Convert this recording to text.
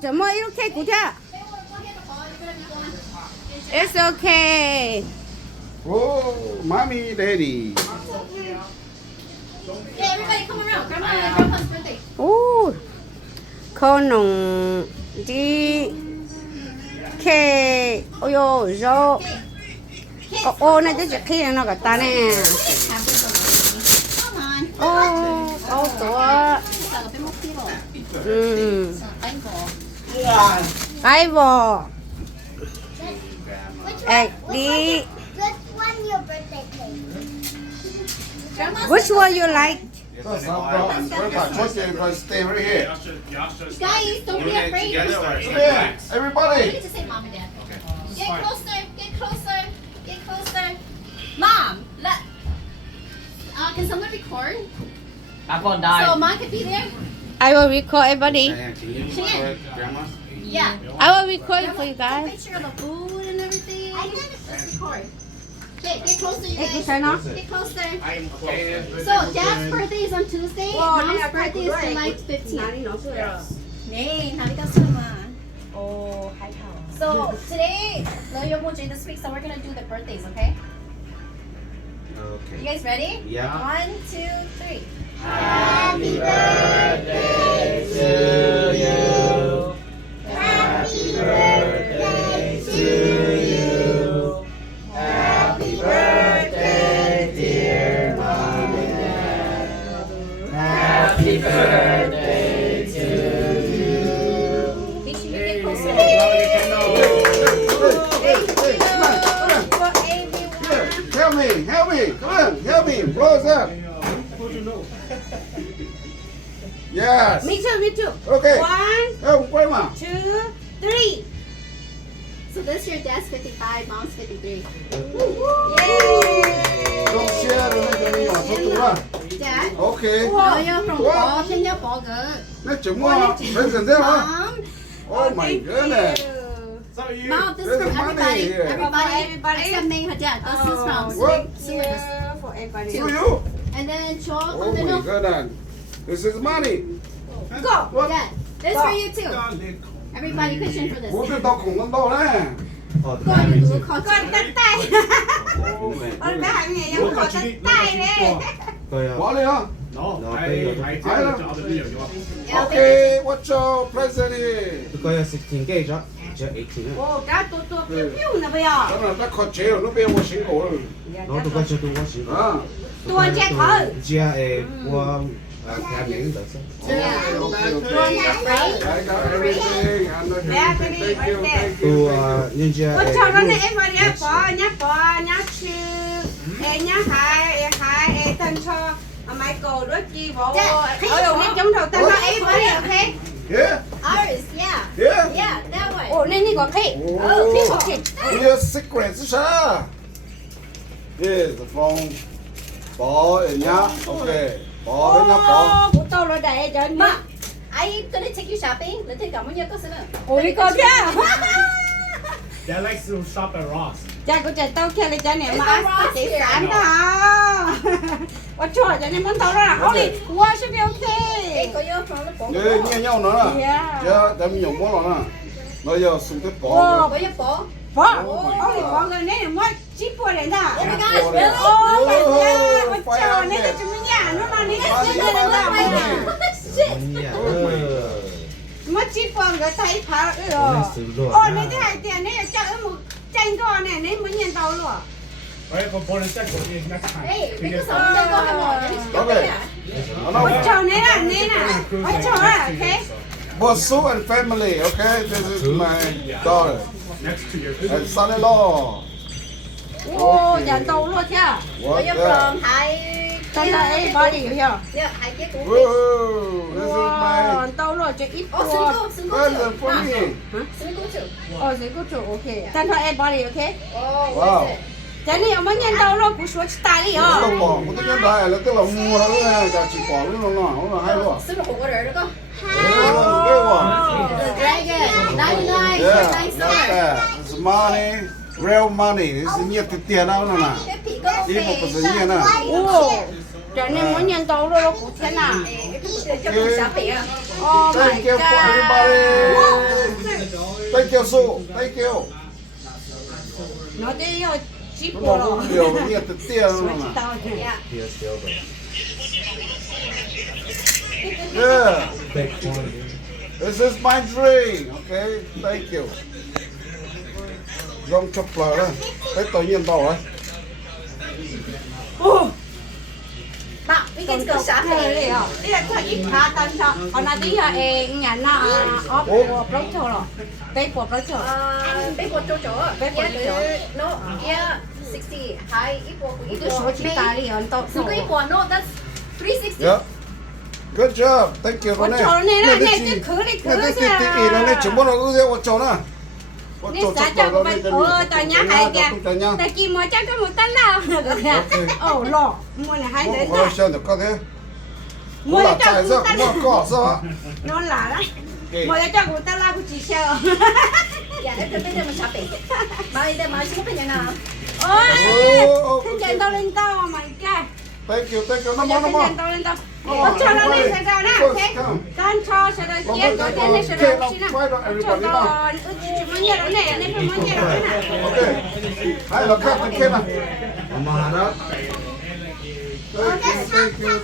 怎么 OK 股价 ？It's okay. Oh, mommy, daddy. Yeah, everybody come around. Grandma's birthday. Ooh, khô nồng đi kê ôi yo rau ô này chỉ khi nó cả ta nè ô tổ cái vò đi which one you like That's not problem. Grandpa, trust you because stay right here. Guys, don't be afraid. Come here, You everybody. need to say mom and dad. Get closer. Get closer. Get closer. Mom, can someone record? I'm gonna die. So mom can be there. I will record everybody Can you record grandma? Yeah. I will record it for you Take a guys picture of the food and everything. Let's record. Okay, get closer, you Hey, guys. turn off. Get closer. I'm close. So dad's birthday is on Tuesday. Mom's birthday is July 15th. Nee, oh hai So today, this week, so we're gonna do the birthdays, okay? You Okay. guys ready? Yeah. 1, 2, 3. Happy birthday to you. Happy birthday to you. Happy birthday, dear mom and dad. Happy birthday to you. Make sure you get closer. Help me, help me, come on, help me, blow us up. Yes. me too Okay. 1 Help grandma. 2 3 So this year, dad's 55, mom's 53. Don't share the little nhỏ số tủ ra. Dad? Okay. No, you're from Paul. Can you Paul good? Nó chấm hoa. Present there, huh? Mom? Oh my goodness. Mom, this is There's from money everybody. here. Everybody except me and her dad. This is from What? Sue. for everybody To you. And then Chog Oh on the my note. goodness. This is money. go What? Dad, this for you too. Everybody pitch in for this. Bố cái tao khủng lắm đâu đấy. Go on, you call con tắt tay con bé hai ngày giống con tắt tay đấy Bỏ đi hả? Yeah, Okay, what's your present here? Because 16 gauge, just 18. ô cá tua piu piu nè bây giờ Đó là nó khó chế rồi, nó bây giờ một sinh cổ rồi. Nó tụi con chưa tụi con xin. À. tua che thở Chia qua nhà những đợt xem. I got everything. I'm not Bé, gonna cái đi, thank you, bánh thank Tụi you. nhân chia. ô cho nó này em vào đây bỏ nhá chữ em nhá hai tên cho Michael đôi chi bộ ở đâu nên chống đầu tên nó em vào đây ok Yeah? Ours, yeah. Yeah? Yeah, that one. ô nên đi có khi Oh, ok your secret is sao? Here's the phone. Bỏ ở nhà. Okay. Bỏ bên nhà bỏ. ô của tôi là đầy cho Ma, I gonna take you shopping. Let's take a có xin ôi đi con kia Dad likes to shop at Ross. cha của trẻ tao kia là cha này mà chị sản đó ô trời cho nên muốn tao đó là ôi wow should be okay có yêu from the ball. Yeah, nghe nhau nữa nè. Yeah. Yeah, đem nhiều món rồi nè. Nó giờ xuống tới bỏ. Wow. Có yêu ball. bỏ ôi bỏ người này mới chỉ bỏ đến đó Oh my gosh, really? ô my god ô trời này cái chúng nhà nó mà này cái gì đó là Shit. mới chỉ bỏ người thấy phá rồi ô này cái hai tiền này cho một tranh con này này mới nhận tàu luôn Alright, but bonus check will be next time. Hey, To make get us some- all go have Okay. ô trời này nè ô trời ok For Sue and family, okay? This is my daughter Next 2 years. and son-in-law. ô giờ tàu luôn chứ Có What yêu the? from Thái. Tao là everybody hiểu chưa Yeah, Thái Kiết cũng. Whoa, this is wow my tao rồi cho ít Oh, quá Sungguh present for too. me. Sungguh too. ô sẽ có chỗ ok tao thôi everybody ok Oh, Wow. what is it? cho nên ông mới nhận tàu luôn của số style đi Tôi hả bỏ, tôi nhân đại là tức là mua nó này, chả chỉ bỏ luôn nó, nó là hay luôn. Sungguh hổ rồi đó con. Oh, good one. The dragon. 99. Yeah, 99 not summer. bad. It's money, real money. It's nhiệt tiền đâu nè. Cái phỉ có Đi một okay. phần nhiệt nè. ô cho nên muốn nhận tàu luôn của thế nào Cái phỉ cho con xá phỉ à. oh my Thank you for god everybody. Thank you, Sue. Thank you. Nó đi rồi chip Nó bộ bảo rồi. không nhiều, nó nhiệt tiền luôn mà. Tao thì Here, silver. Yeah. Big quantity. This is my drink. Okay. Thank you. Dòng chụp lại đây. Thấy tự nhiên tao rồi. Bạn, we còn can tao go sáng rồi shopping. đi à. Đi là thôi ít phá tan cho. Còn là đi là nhà nó ở bộ bốc cho rồi. Đây bộ bốc cho. Bé của chỗ chỗ. Bé của chỗ chỗ. No, yeah, 60. Hi, equal. Cái số chỉ tài đi ở tao. Không có equal, no, that's 360. Yeah. Good job. Thank you. Ở chỗ này là này cứ khứ đi khứ Này tí này chỉ muốn là ưu tiên ở chỗ này. Nè xã cho của mình tao nhá hai kìa. Tao chỉ mua cho cái một tấn nào. Ồ lọ, mua này hai đến Ủa, đó. xem được có thế. Mua Là cho chạy một ra, tấn. mua cỏ sao? Nó là đấy. Mua cho một tấn là của chị sao? Dạ, em tới bây giờ mình shopping. Bây giờ mà chưa phải nhà nào. Ôi, thân chạy tao lên tao mà cái. Thank you, thank you. Nó Nó chạy tao lên tao. Ôi, cho nó lên sẽ tao nè, ok. Con cho sẽ đợi kia, có tiền này sẽ đợi xin nào. Cho con, chỉ muốn nhớ đó này, nên phải muốn nhớ đó nè. Ok. Hai là khác, thank you. Mama, hả đó? Thank you, thank you.